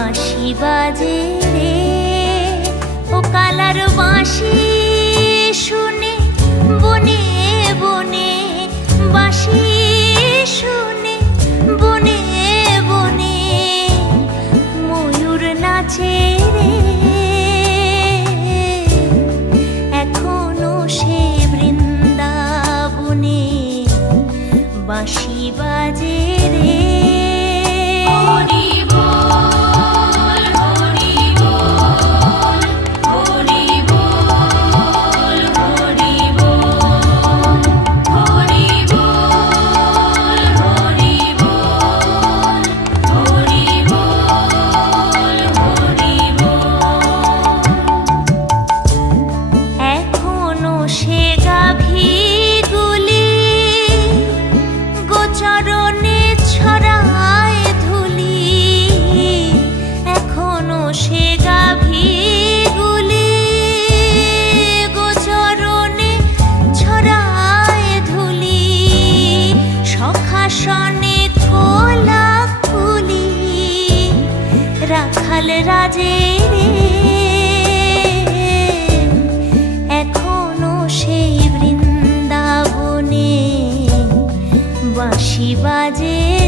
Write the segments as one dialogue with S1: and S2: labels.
S1: বাঁশি বাজে রে। ও কালার বাঁশি বাঁশি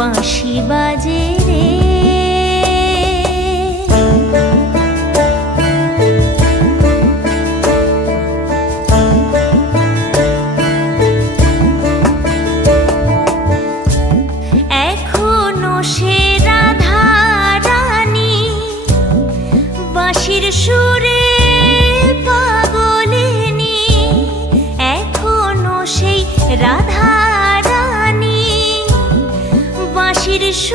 S1: বাঁশি বাজে রে।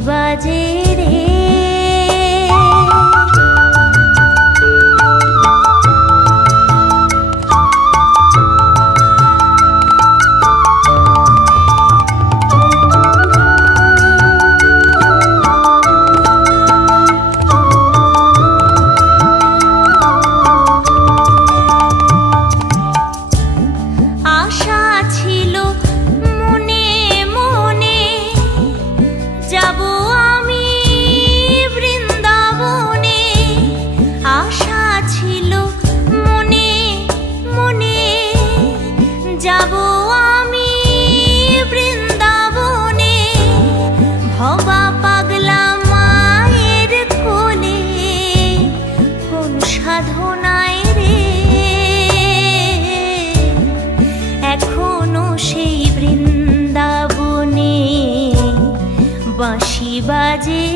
S1: বাজে Chỉ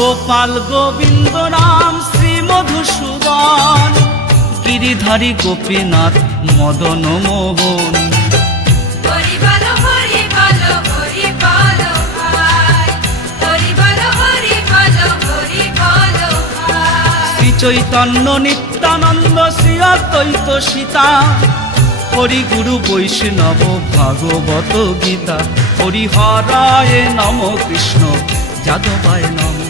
S2: গোপাল গোবিন্দ রাম শ্রী মধুসূদন গিরিধারী গোপীনাথ মদন মোহন। চৈতন্য নিত্যানন্দ শ্রী অদ্বৈত সীতা হরি গুরু বৈষ্ণব ভাগবত গীতা হরিহরায় নমো কৃষ্ণ যাদবায় নমো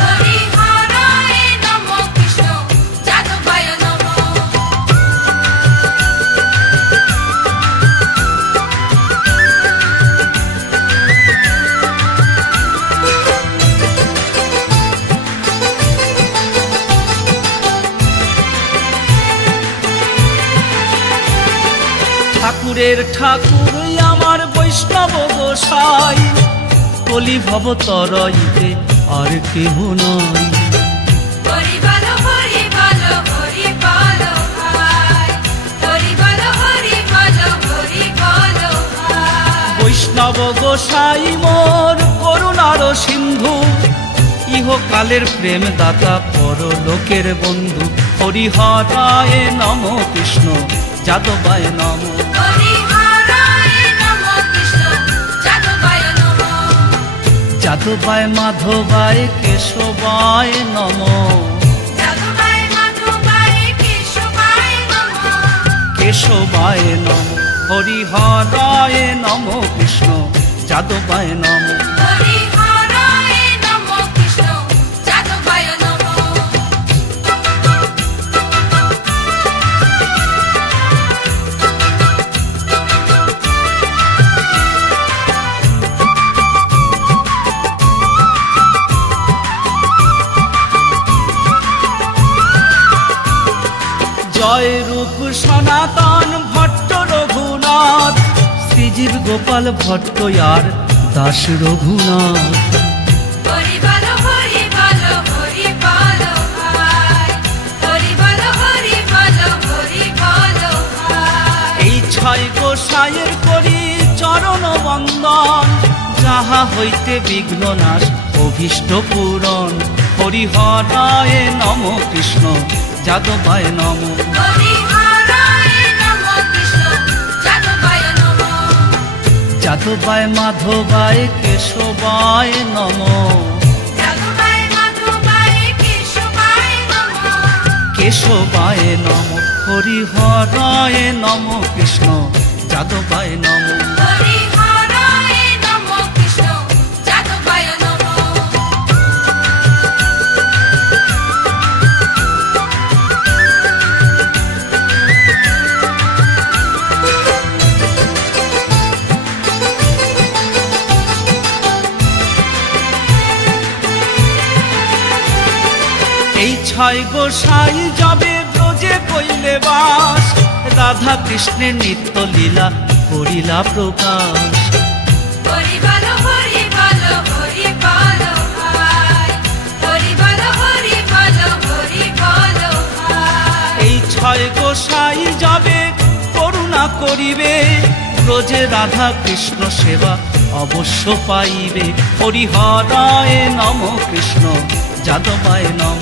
S2: ঠাকুর আমার বৈষ্ণব গোসাই। কলি ভব তরইতে আর কেহ নয় বৈষ্ণব গোসাই মোর করুণার সিন্ধু। ইহকালের প্রেম দাতা পরলোকের বন্ধু। হরিহরায় নম কৃষ্ণ যাদবায় নম।
S3: যাদবায়
S2: মাধবায় কেশবায় নম।
S3: কেশবাই কেশবায় নম
S2: হরিহরায় নম কৃষ্ণ যাদবায় নম। ভট্ট আর দাস রঘুনাথ। এই ছয় গোসাইয়ের করি চরণ বন্দন যাহা হইতে বিঘ্ন নাশ অভীষ্ট পূরণ। হরিহরায় নম কৃষ্ণ যাদবায় নম।
S3: যাদবায়
S2: মাধবায় কেশবায় নম।
S3: যাদবায় মাধবায় কেশবায় নমো।
S2: কেশবায় নম হরিহরায় নম কৃষ্ণ। যাদবায় নম। ছয় গোসাই যাবে ব্রজে কইলে বাস। রাধা কৃষ্ণের নিত্য লীলা করিলা প্রকাশ। এই ছয় গোসাই যাবে করুণা করিবে ব্রজে রাধা কৃষ্ণ সেবা অবশ্য পাইবে। হরিহরায় নম কৃষ্ণ যাদবায় নম।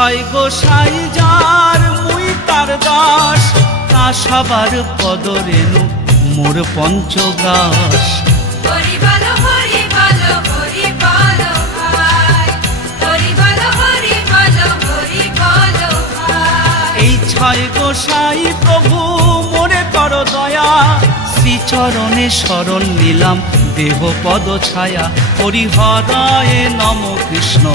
S2: ছয় গোসাই যার মুই তার দাস। তা সবার পদরেণু মোর
S1: ভাই।
S2: এই ছয় গোসাই প্রভু মোরে কর দয়া। শ্রীচরণে শরণ নিলাম দেহ পদ ছায়া। হরিহরায় নম কৃষ্ণ।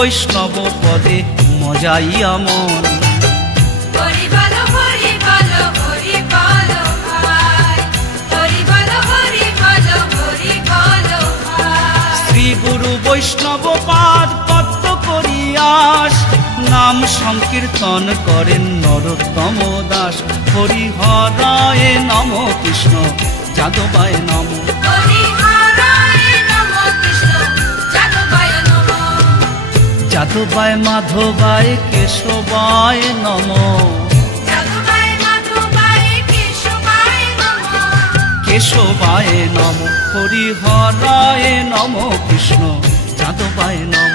S2: বৈষ্ণব পদে মজাইয়া মন শ্রী গুরু বৈষ্ণব পাদ পদ্ম করিয়াস। নাম সংকীর্তন করেন নরোত্তম দাস। হরিহরায় নম কৃষ্ণ যাদবায় নম।
S1: যাদবায়
S2: মাধবায় কেশবায় নম।
S1: কেশবায় নমঃ।
S2: কেশবায় নম হরিহরায় নম কৃষ্ণ যাদবায় নম।